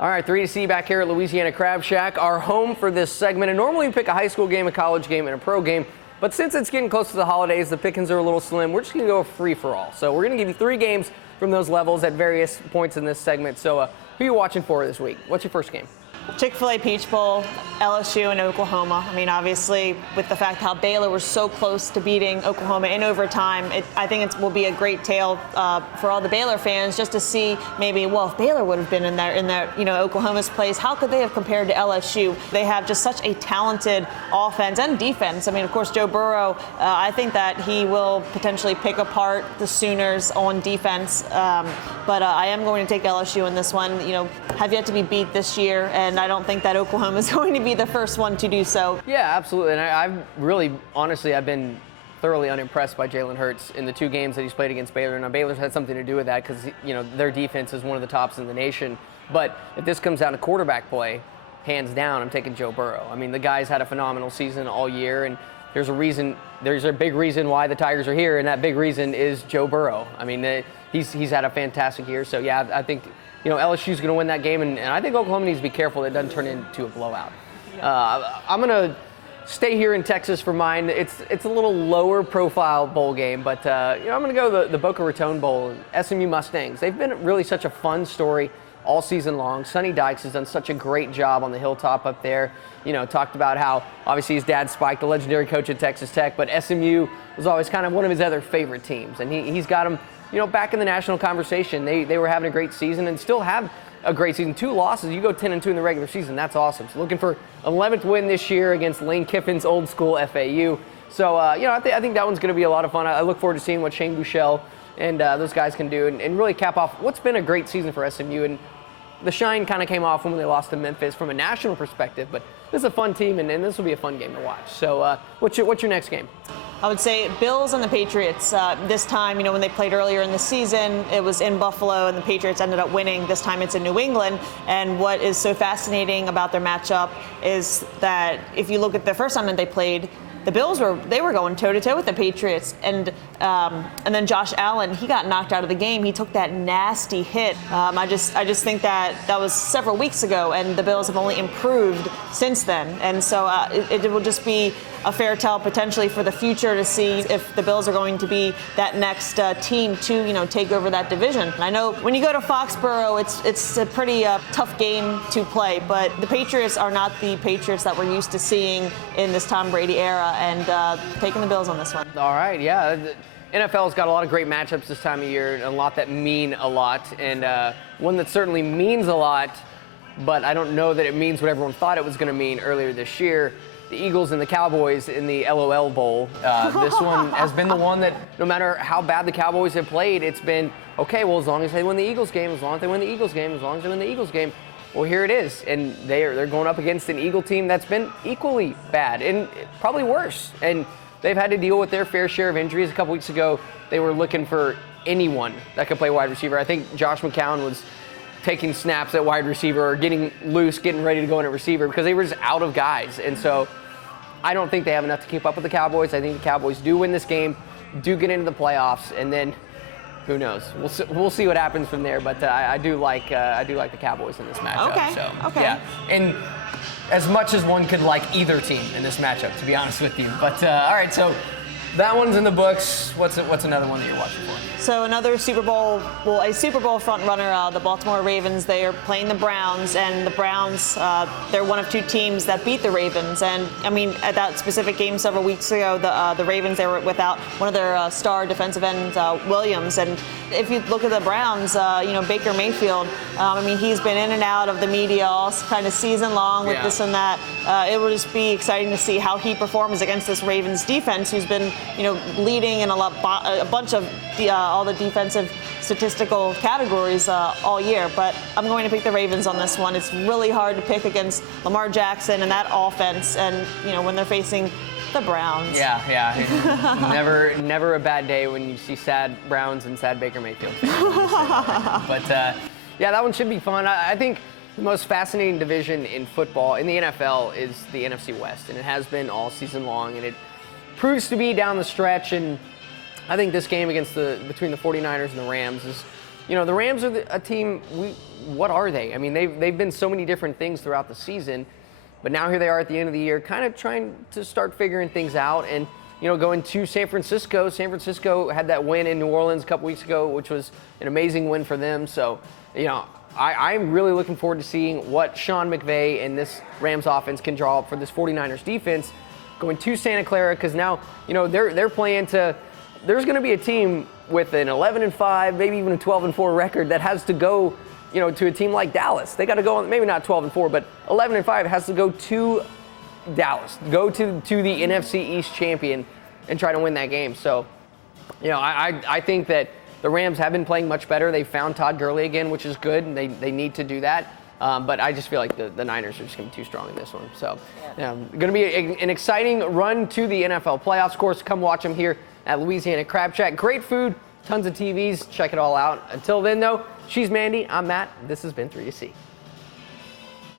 All right, 3 to C back here at Louisiana Crab Shack, our home for this segment. And normally we pick a high school game, a college game, and a pro game. But since it's getting close to the holidays, the pickings are a little slim. We're just going to go free-for-all. So we're going to give you 3 games from those levels at various points in this segment. So who are you watching for this week? What's your first game? Chick-fil-A Peach Bowl, LSU and Oklahoma. I mean, obviously, with the fact how Baylor was so close to beating Oklahoma in overtime, I think it will be a great tale for all the Baylor fans just to see maybe, well, if Baylor would have been in there, Oklahoma's place, how could they have compared to LSU? They have just such a talented offense and defense. I mean, of course, Joe Burrow, I think that he will potentially pick apart the Sooners on defense, but I am going to take LSU in this one. Have yet to be beat this year, and I don't think that Oklahoma is going to be the first one to do so. Yeah, absolutely. And I've really, honestly, I've been thoroughly unimpressed by Jalen Hurts in the 2 games that he's played against Baylor. Now, Baylor's had something to do with that because, their defense is one of the tops in the nation. But if this comes down to quarterback play, hands down, I'm taking Joe Burrow. I mean, the guy's had a phenomenal season all year, and there's a big reason why the Tigers are here, and that big reason is Joe Burrow. I mean, he's had a fantastic year. So, yeah, I think LSU's going to win that game, and I think Oklahoma needs to be careful that it doesn't turn into a blowout. I'm going to stay here in Texas for mine. It's a little lower profile bowl game, but I'm going to go the Boca Raton Bowl, SMU Mustangs. They've been really such a fun story all season long. Sonny Dykes has done such a great job on the hilltop up there. Talked about how obviously his dad Spike, the legendary coach at Texas Tech, but SMU was always kind of one of his other favorite teams, and he's got them back in the national conversation. They were having a great season and still have a great season. 2 losses, you go 10-2 in the regular season. That's awesome. So looking for 11th win this year against Lane Kiffin's old school FAU. So, I think that one's going to be a lot of fun. I look forward to seeing what Shane Buechele and those guys can do and really cap off what's been a great season for SMU. And the shine kind of came off when they lost to Memphis from a national perspective, but this is a fun team, and this will be a fun game to watch. So what's your next game? I would say Bills and the Patriots. This time, when they played earlier in the season, it was in Buffalo, and the Patriots ended up winning. This time it's in New England. And what is so fascinating about their matchup is that if you look at the first time that they played, the Bills were going toe-to-toe with the Patriots. And then Josh Allen, he got knocked out of the game. He took that nasty hit. I just think that was several weeks ago, and the Bills have only improved since then. And so it will just be a fair tell potentially for the future to see if the Bills are going to be that next team to take over that division. And I know when you go to Foxborough, it's a pretty tough game to play, but the Patriots are not the Patriots that we're used to seeing in this Tom Brady era, and taking the Bills on this one. All right, yeah. The NFL's got a lot of great matchups this time of year, and a lot that mean a lot, and one that certainly means a lot, but I don't know that it means what everyone thought it was going to mean earlier this year. The Eagles and the Cowboys in the LOL Bowl. This one has been the one that no matter how bad the Cowboys have played, it's been, okay, well, as long as they win the Eagles game, as long as they win the Eagles game, as long as they win the Eagles game, well, here it is. And they're going up against an Eagle team that's been equally bad and probably worse. And they've had to deal with their fair share of injuries. A couple weeks ago, they were looking for anyone that could play wide receiver. I think Josh McCown was taking snaps at wide receiver or getting loose, getting ready to go in at receiver because they were just out of guys. And so I don't think they have enough to keep up with the Cowboys. I think the Cowboys do win this game, do get into the playoffs, and then who knows? We'll see what happens from there. But I do like the Cowboys in this matchup. Okay. So, Okay. Yeah. And as much as one could like either team in this matchup, to be honest with you. But all right, so that one's in the books. What's another one that you're watching for? So another Super Bowl front runner, the Baltimore Ravens. They are playing the Browns, and the Browns, they're one of 2 teams that beat the Ravens. And I mean, at that specific game several weeks ago, the Ravens, they were without one of their star defensive ends, Williams. And if you look at the Browns, Baker Mayfield, I mean, he's been in and out of the media all kind of season long with this and that. It will just be exciting to see how he performs against this Ravens defense, who's been leading in a bunch of all the defensive statistical categories all year. But I'm going to pick the Ravens on this one. It's really hard to pick against Lamar Jackson and that offense, and when they're facing the Browns. Yeah. Never a bad day when you see sad Browns and sad Baker Mayfield. But yeah, that one should be fun. I think the most fascinating division in football in the NFL is the NFC West, and it has been all season long, and it proves to be down the stretch. And I think this game between the 49ers and the Rams is the Rams are a team. What are they? I mean, they've been so many different things throughout the season, but now here they are at the end of the year, kind of trying to start figuring things out. And going to San Francisco. San Francisco had that win in New Orleans a couple weeks ago, which was an amazing win for them. So, I'm really looking forward to seeing what Sean McVay and this Rams offense can draw up for this 49ers defense. Going to Santa Clara, because now, they're playing to. There's going to be a team with an 11-5, maybe even a 12-4 record that has to go, to a team like Dallas. They got to go on, maybe not 12-4, but 11-5 has to go to Dallas, go to the NFC East champion and try to win that game. So, I think that the Rams have been playing much better. They found Todd Gurley again, which is good, and they need to do that. But I just feel like the Niners are just going to be too strong in this one. So, going to be an exciting run to the NFL playoffs. Of course, come watch them here at Louisiana Crab Shack. Great food, tons of TVs. Check it all out. Until then, though, she's Mandy. I'm Matt. This has been 3 to See.